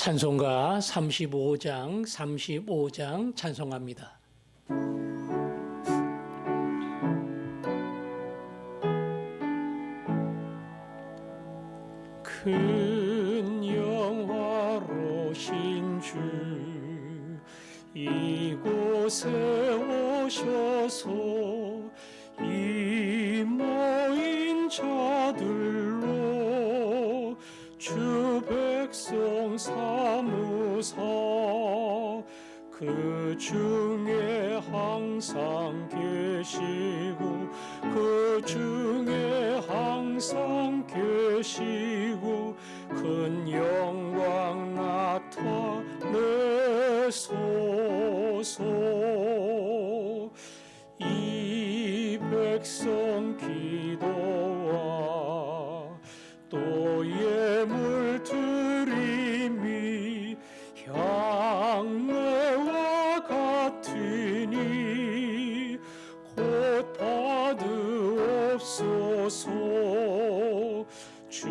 찬송가 35장 찬송합니다. 큰 영화로신 주 이곳에 오셔서 이 모인 자들로 주 백성 삼으사 그 중에 항상 계시고 그 중에 항상 계시고 큰 영광 나타내소서. 이 백성 기도와 또 예물 드림이 향내와 같으니 곧 받으옵소서. 주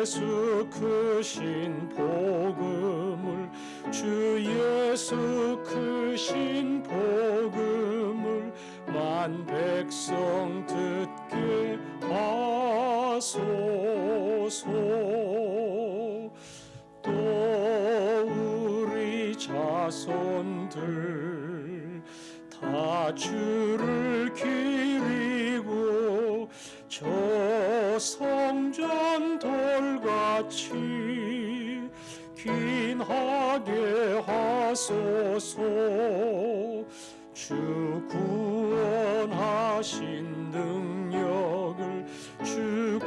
예수 크신 복음을 주 예수 크신 복음을 만 백성 듣게 하소서. 또 우리 자손들 다 주를 기리고 저 성전 돌같이 긴하게 하소서. 주 구원하신 능력을 주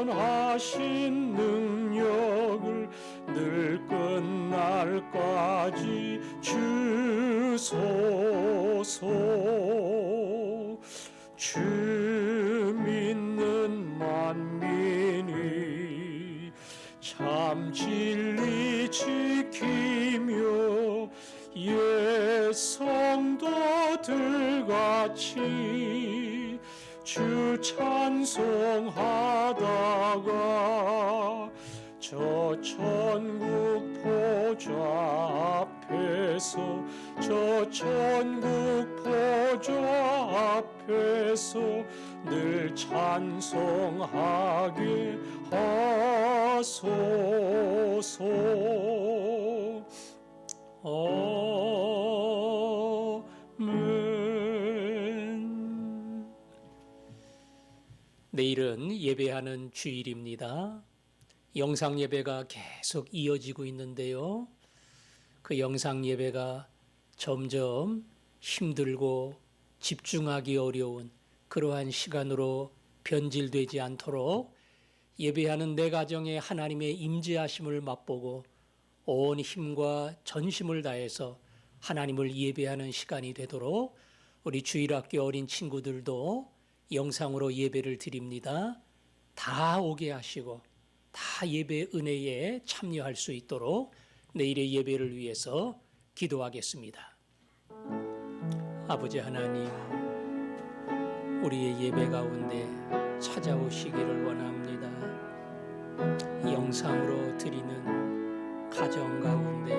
구원하신 능력을 늘 끝날까지 주소서. 주 믿는 만민이 참 진리 지키며 옛 성도들같이 주 찬송하다가 저 천국 보좌 앞에서 저 천국 보좌 앞에서 늘 찬송하게 하소서. 아멘. 내일은 예배하는 주일입니다. 영상 예배가 계속 이어지고 있는데요. 그 영상 예배가 점점 힘들고 집중하기 어려운 그러한 시간으로 변질되지 않도록 예배하는 내 가정에 하나님의 임재하심을 맛보고 온 힘과 전심을 다해서 하나님을 예배하는 시간이 되도록 우리 주일학교 어린 친구들도 영상으로 예배를 드립니다. 다 오게 하시고 다 예배 은혜에 참여할 수 있도록 내일의 예배를 위해서 기도하겠습니다. 아버지 하나님, 우리의 예배 가운데 찾아오시기를 원합니다. 영상으로 드리는 가정 가운데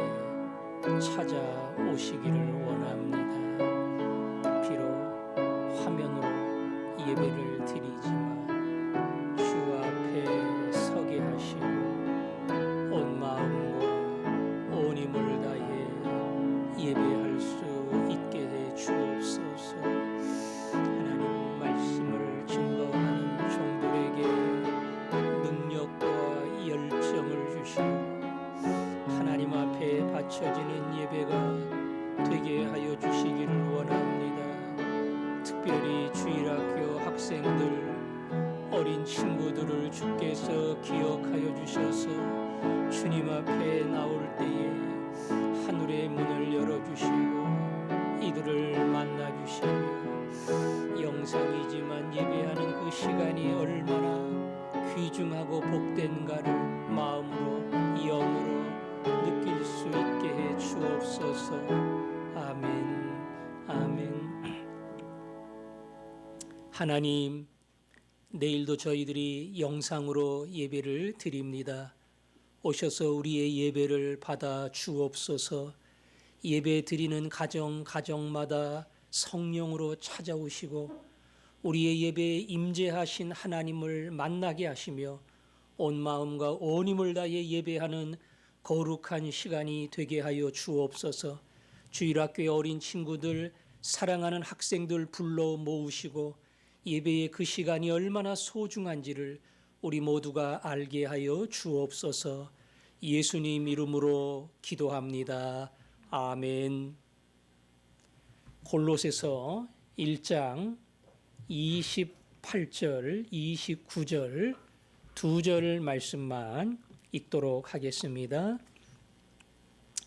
찾아오시기를 원합니다. 비록 화면으로 예배를 드리지만 주 앞에 서게 하시고 온 마음과 온 힘을 다해 예배할 수 있게 해 주옵소서. 하나님 말씀을 증거하는 종들에게 능력과 열정을 주시고 하나님 앞에 바쳐지는 예배가 되게 하여 주시기를 원합니다. 특별히 주일학교 학생들 어린 친구들을 주께서 기억하여 주셔서 주님 앞에 나올 때에 하늘의 문을 열어주시고 이들을 만나주시며 영상이지만 예배하는 그 시간이 얼마나 귀중하고 복된가를 마음으로 영으로 느낄 수 있게 해 주옵소서. 아멘. 아멘. 하나님, 내일도 저희들이 영상으로 예배를 드립니다. 오셔서 우리의 예배를 받아 주옵소서. 예배 드리는 가정마다 성령으로 찾아오시고 우리의 예배에 임재하신 하나님을 만나게 하시며 온 마음과 온 힘을 다해 예배하는 거룩한 시간이 되게 하여 주옵소서. 주일학교의 어린 친구들, 사랑하는 학생들 불러 모으시고 예배의 그 시간이 얼마나 소중한지를 우리 모두가 알게 하여 주옵소서. 예수님 이름으로 기도합니다. 아멘. 골로새서 1장 28절, 29절 두 절 말씀만 읽도록 하겠습니다.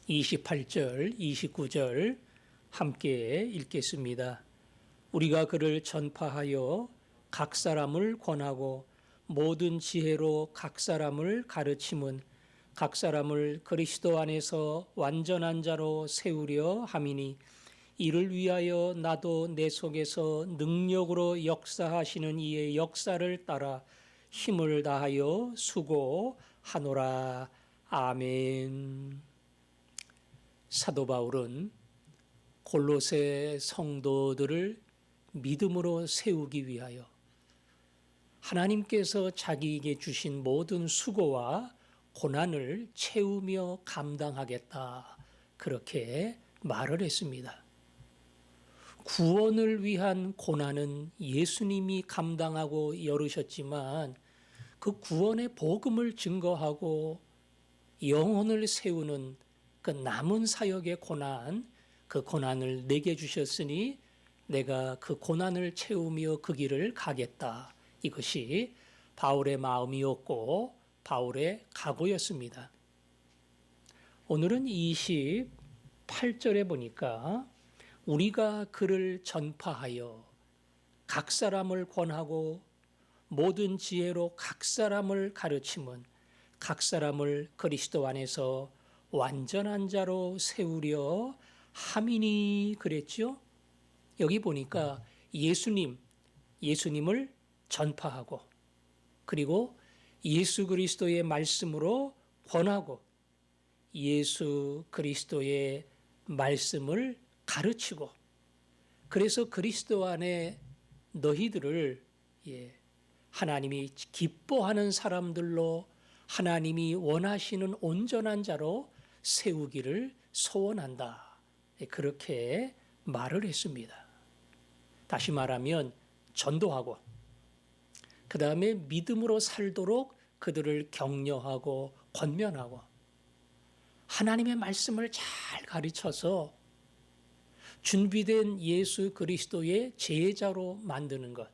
28절, 29절 함께 읽겠습니다. 우리가 그를 전파하여 각 사람을 권하고 모든 지혜로 각 사람을 가르침은 각 사람을 그리스도 안에서 완전한 자로 세우려 함이니 이를 위하여 나도 내 속에서 능력으로 역사하시는 이의 역사를 따라 힘을 다하여 수고하노라. 아멘. 사도 바울은 골로새 성도들을 믿음으로 세우기 위하여 하나님께서 자기에게 주신 모든 수고와 고난을 채우며 감당하겠다. 그렇게 말을 했습니다. 구원을 위한 고난은 예수님이 감당하고 열으셨지만 그 구원의 복음을 증거하고 영혼을 세우는 그 남은 사역의 고난, 그 고난을 내게 주셨으니 내가 그 고난을 채우며 그 길을 가겠다. 이것이 바울의 마음이었고 바울의 각오였습니다. 오늘은 28절에 보니까 우리가 그를 전파하여 각 사람을 권하고 모든 지혜로 각 사람을 가르침은 각 사람을 그리스도 안에서 완전한 자로 세우려 함이니 그랬죠. 여기 보니까 예수님을 전파하고 그리고 예수 그리스도의 말씀으로 권하고 예수 그리스도의 말씀을 가르치고 그래서 그리스도 안에 너희들을 하나님이 기뻐하는 사람들로 하나님이 원하시는 온전한 자로 세우기를 소원한다. 그렇게 말을 했습니다. 다시 말하면 전도하고 그 다음에 믿음으로 살도록 그들을 격려하고 권면하고 하나님의 말씀을 잘 가르쳐서 준비된 예수 그리스도의 제자로 만드는 것.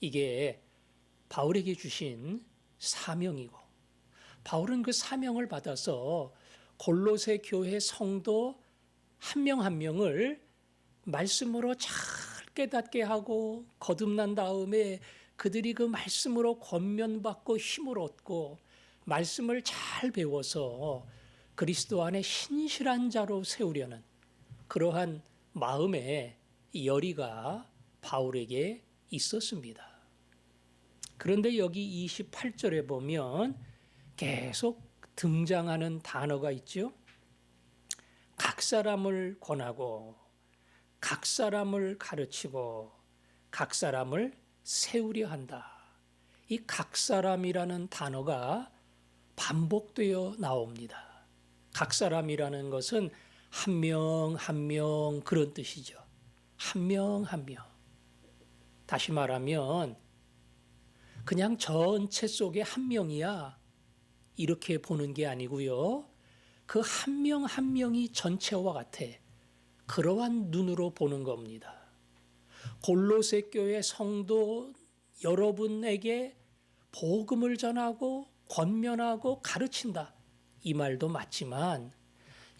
이게 바울에게 주신 사명이고 바울은 그 사명을 받아서 골로새 교회 성도 한 명 한 명을 말씀으로 잘 깨닫게 하고 거듭난 다음에 그들이 그 말씀으로 권면받고 힘을 얻고 말씀을 잘 배워서 그리스도 안에 신실한 자로 세우려는 그러한 마음의 열의가 바울에게 있었습니다. 그런데 여기 28절에 보면 계속 등장하는 단어가 있죠. 각 사람을 권하고 각 사람을 가르치고 각 사람을 세우려 한다. 이 각 사람이라는 단어가 반복되어 나옵니다. 각 사람이라는 것은 한 명 한 명 그런 뜻이죠. 한 명 한 명. 다시 말하면 그냥 전체 속에 한 명이야 이렇게 보는 게 아니고요. 그 한 명 한 명이 전체와 같아. 그러한 눈으로 보는 겁니다. 골로새 교회 성도 여러분에게 복음을 전하고 권면하고 가르친다. 이 말도 맞지만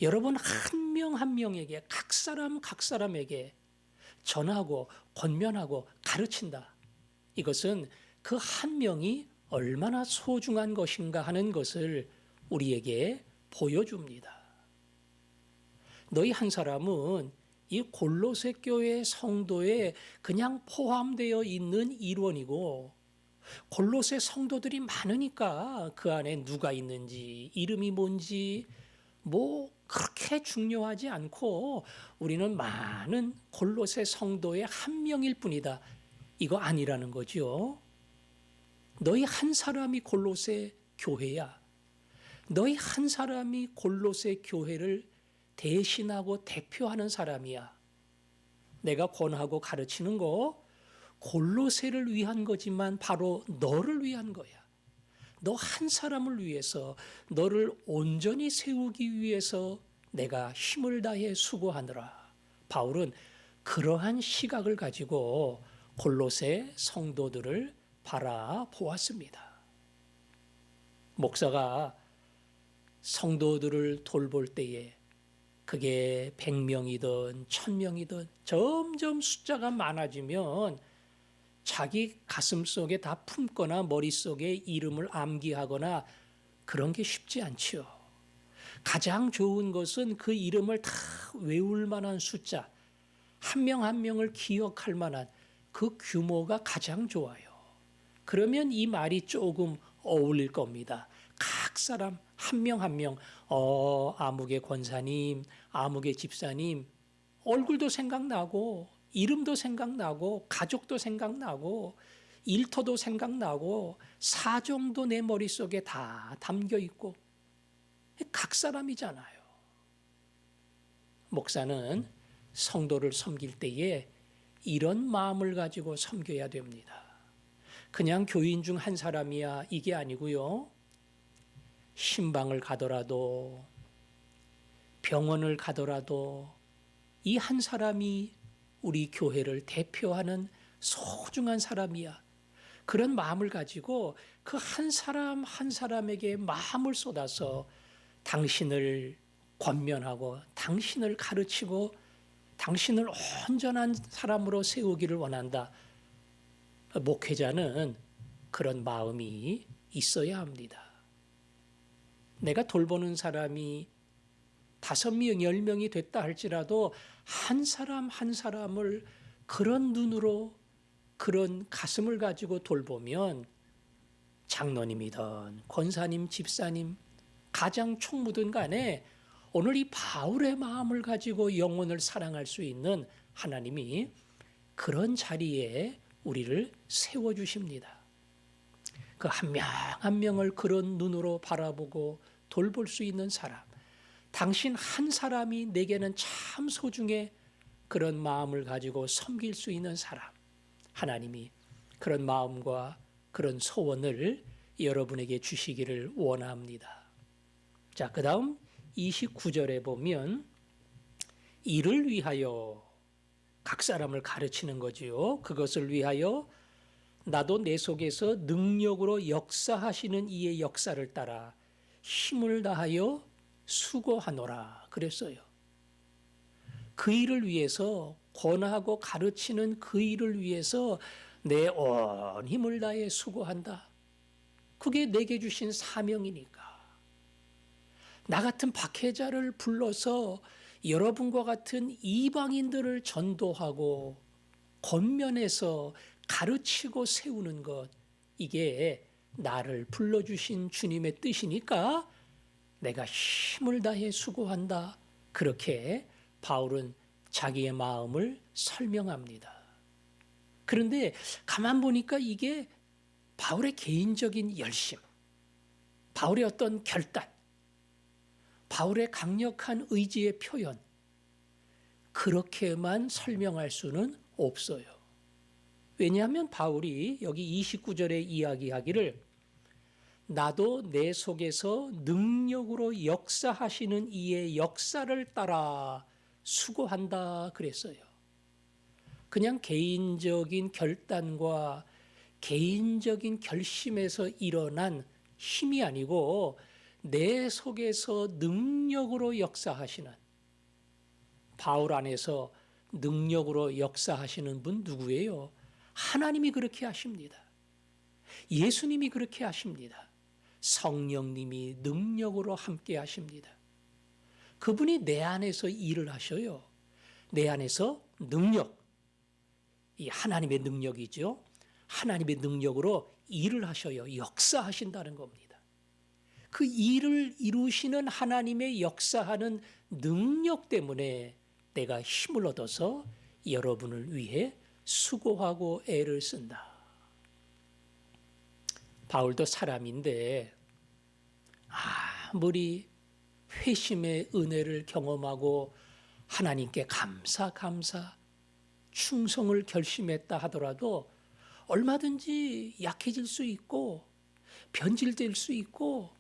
여러분 한 명 한 명에게 각 사람에게 전하고 권면하고 가르친다. 이것은 그 한 명이 얼마나 소중한 것인가 하는 것을 우리에게 보여줍니다. 너희 한 사람은 이 골로새 교회 성도에 그냥 포함되어 있는 일원이고 골로새 성도들이 많으니까 그 안에 누가 있는지, 이름이 뭔지 뭐 그렇게 중요하지 않고 우리는 많은 골로새 성도의 한 명일 뿐이다. 이거 아니라는 거죠. 너희 한 사람이 골로새 교회야. 너희 한 사람이 골로새 교회를 대신하고 대표하는 사람이야. 내가 권하고 가르치는 거 골로새를 위한 거지만 바로 너를 위한 거야. 너 한 사람을 위해서, 너를 온전히 세우기 위해서 내가 힘을 다해 수고하느라. 바울은 그러한 시각을 가지고 골로새 성도들을 바라보았습니다. 목사가 성도들을 돌볼 때에 그게 100명이든 1000명이든 점점 숫자가 많아지면 자기 가슴 속에 다 품거나 머릿속에 이름을 암기하거나 그런 게 쉽지 않지요. 가장 좋은 것은 그 이름을 다 외울 만한 숫자, 한 명 한 명을 기억할 만한 그 규모가 가장 좋아요. 그러면 이 말이 조금 어울릴 겁니다. 각 사람 한 명 한 명, 아무개 권사님, 아무개 집사님, 얼굴도 생각나고, 이름도 생각나고, 가족도 생각나고, 일터도 생각나고, 사정도 내 머릿속에 다 담겨 있고, 각 사람이잖아요. 목사는 성도를 섬길 때에 이런 마음을 가지고 섬겨야 됩니다. 그냥 교인 중 한 사람이야 이게 아니고요. 신방을 가더라도 병원을 가더라도 이 한 사람이 우리 교회를 대표하는 소중한 사람이야. 그런 마음을 가지고 그 한 사람 한 사람에게 마음을 쏟아서 당신을 권면하고 당신을 가르치고 당신을 온전한 사람으로 세우기를 원한다. 목회자는 그런 마음이 있어야 합니다. 내가 돌보는 사람이 5명, 10명이 됐다 할지라도 한 사람 한 사람을 그런 눈으로 그런 가슴을 가지고 돌보면 장로님이든 권사님, 집사님, 가장 총무든 간에 오늘 이 바울의 마음을 가지고 영혼을 사랑할 수 있는 하나님이 그런 자리에 우리를 세워주십니다. 그 한 명 한 명을 그런 눈으로 바라보고 돌볼 수 있는 사람, 당신 한 사람이 내게는 참 소중해. 그런 마음을 가지고 섬길 수 있는 사람, 하나님이 그런 마음과 그런 소원을 여러분에게 주시기를 원합니다. 자, 그 다음 29절에 보면 이를 위하여, 각 사람을 가르치는 거지요. 그것을 위하여 나도 내 속에서 능력으로 역사하시는 이의 역사를 따라 힘을 다하여 수고하노라 그랬어요. 그 일을 위해서, 권하고 가르치는 그 일을 위해서 내 온 힘을 다해 수고한다. 그게 내게 주신 사명이니까. 나 같은 박해자를 불러서 여러분과 같은 이방인들을 전도하고 권면해서 가르치고 세우는 것, 이게 나를 불러주신 주님의 뜻이니까 내가 힘을 다해 수고한다. 그렇게 바울은 자기의 마음을 설명합니다. 그런데 가만 보니까 이게 바울의 개인적인 열심, 바울의 어떤 결단, 바울의 강력한 의지의 표현, 그렇게만 설명할 수는 없어요. 왜냐하면 바울이 여기 29절에 이야기하기를 나도 내 속에서 능력으로 역사하시는 이의 역사를 따라 수고한다 그랬어요. 그냥 개인적인 결단과 개인적인 결심에서 일어난 힘이 아니고 내 속에서 능력으로 역사하시는, 바울 안에서 능력으로 역사하시는 분 누구예요? 하나님이 그렇게 하십니다. 예수님이 그렇게 하십니다. 성령님이 능력으로 함께 하십니다. 그분이 내 안에서 일을 하셔요. 내 안에서 능력, 이 하나님의 능력이죠. 하나님의 능력으로 일을 하셔요. 역사하신다는 겁니다. 그 일을 이루시는 하나님의 역사하는 능력 때문에 내가 힘을 얻어서 여러분을 위해 수고하고 애를 쓴다. 바울도 사람인데 아무리 회심의 은혜를 경험하고 하나님께 감사 충성을 결심했다 하더라도 얼마든지 약해질 수 있고 변질될 수 있고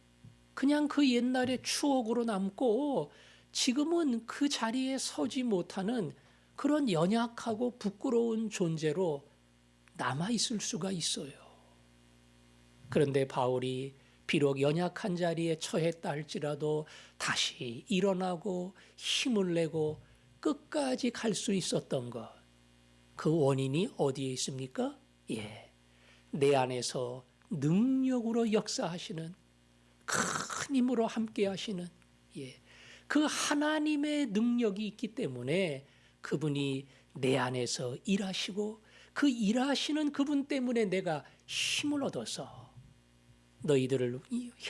그냥 그 옛날의 추억으로 남고 지금은 그 자리에 서지 못하는 그런 연약하고 부끄러운 존재로 남아있을 수가 있어요. 그런데 바울이 비록 연약한 자리에 처했다 할지라도 다시 일어나고 힘을 내고 끝까지 갈 수 있었던 것, 그 원인이 어디에 있습니까? 내 안에서 능력으로 역사하시는 큰 힘으로 함께 하시는 그 하나님의 능력이 있기 때문에 그분이 내 안에서 일하시고 그 일하시는 그분 때문에 내가 힘을 얻어서 너희들을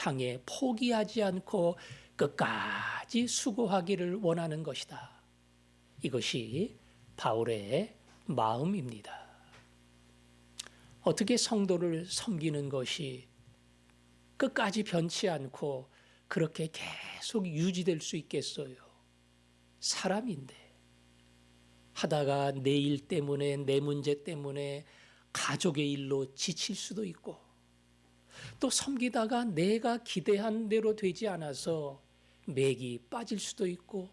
향해 포기하지 않고 끝까지 수고하기를 원하는 것이다. 이것이 바울의 마음입니다. 어떻게 성도를 섬기는 것이 끝까지 변치 않고 그렇게 계속 유지될 수 있겠어요? 사람인데 하다가 내 일 때문에 내 문제 때문에 가족의 일로 지칠 수도 있고 또 섬기다가 내가 기대한 대로 되지 않아서 맥이 빠질 수도 있고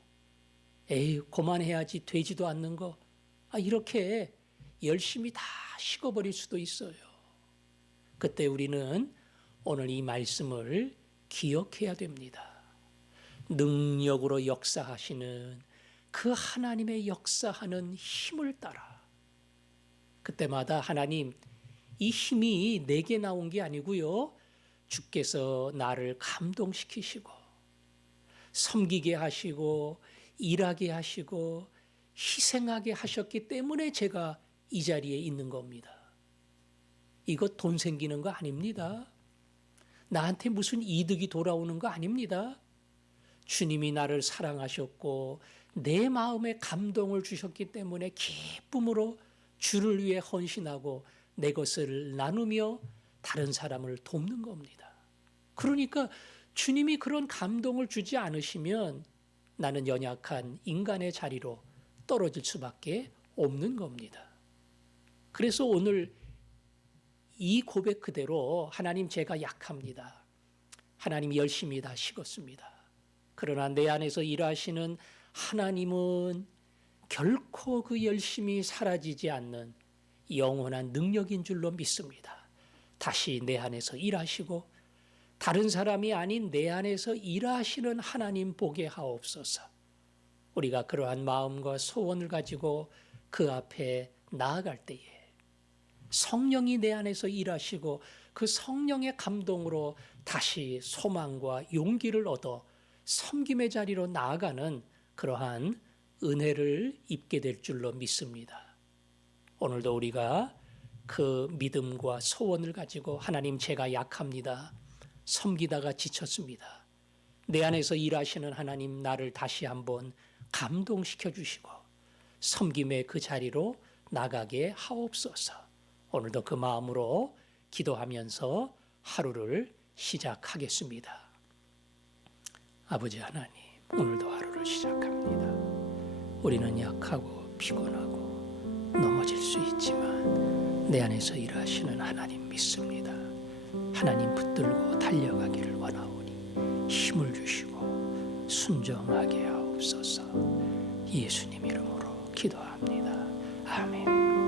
에이 그만해야지 되지도 않는 거 이렇게 열심히 다 식어버릴 수도 있어요. 그때 우리는 오늘 이 말씀을 기억해야 됩니다. 능력으로 역사하시는 그 하나님의 역사하는 힘을 따라 그때마다 하나님 이 힘이 내게 나온 게 아니고요. 주께서 나를 감동시키시고 섬기게 하시고 일하게 하시고 희생하게 하셨기 때문에 제가 이 자리에 있는 겁니다. 이거 돈 생기는 거 아닙니다. 나한테 무슨 이득이 돌아오는 거 아닙니다. 주님이 나를 사랑하셨고 내 마음에 감동을 주셨기 때문에 기쁨으로 주를 위해 헌신하고 내 것을 나누며 다른 사람을 돕는 겁니다. 그러니까 주님이 그런 감동을 주지 않으시면 나는 연약한 인간의 자리로 떨어질 수밖에 없는 겁니다. 그래서 오늘 이 고백 그대로 하나님 제가 약합니다. 하나님 열심히 다 식었습니다. 그러나 내 안에서 일하시는 하나님은 결코 그 열심이 사라지지 않는 영원한 능력인 줄로 믿습니다. 다시 내 안에서 일하시고 다른 사람이 아닌 내 안에서 일하시는 하나님 보게 하옵소서. 우리가 그러한 마음과 소원을 가지고 그 앞에 나아갈 때에 성령이 내 안에서 일하시고 그 성령의 감동으로 다시 소망과 용기를 얻어 섬김의 자리로 나아가는 그러한 은혜를 입게 될 줄로 믿습니다. 오늘도 우리가 그 믿음과 소원을 가지고 하나님 제가 약합니다. 섬기다가 지쳤습니다. 내 안에서 일하시는 하나님 나를 다시 한번 감동시켜 주시고 섬김의 그 자리로 나가게 하옵소서. 오늘도 그 마음으로 기도하면서 하루를 시작하겠습니다. 아버지 하나님, 오늘도 하루를 시작합니다. 우리는 약하고 피곤하고 넘어질 수 있지만 내 안에서 일하시는 하나님 믿습니다. 하나님 붙들고 달려가기를 원하오니 힘을 주시고 순종하게 하옵소서. 예수님 이름으로 기도합니다. 아멘.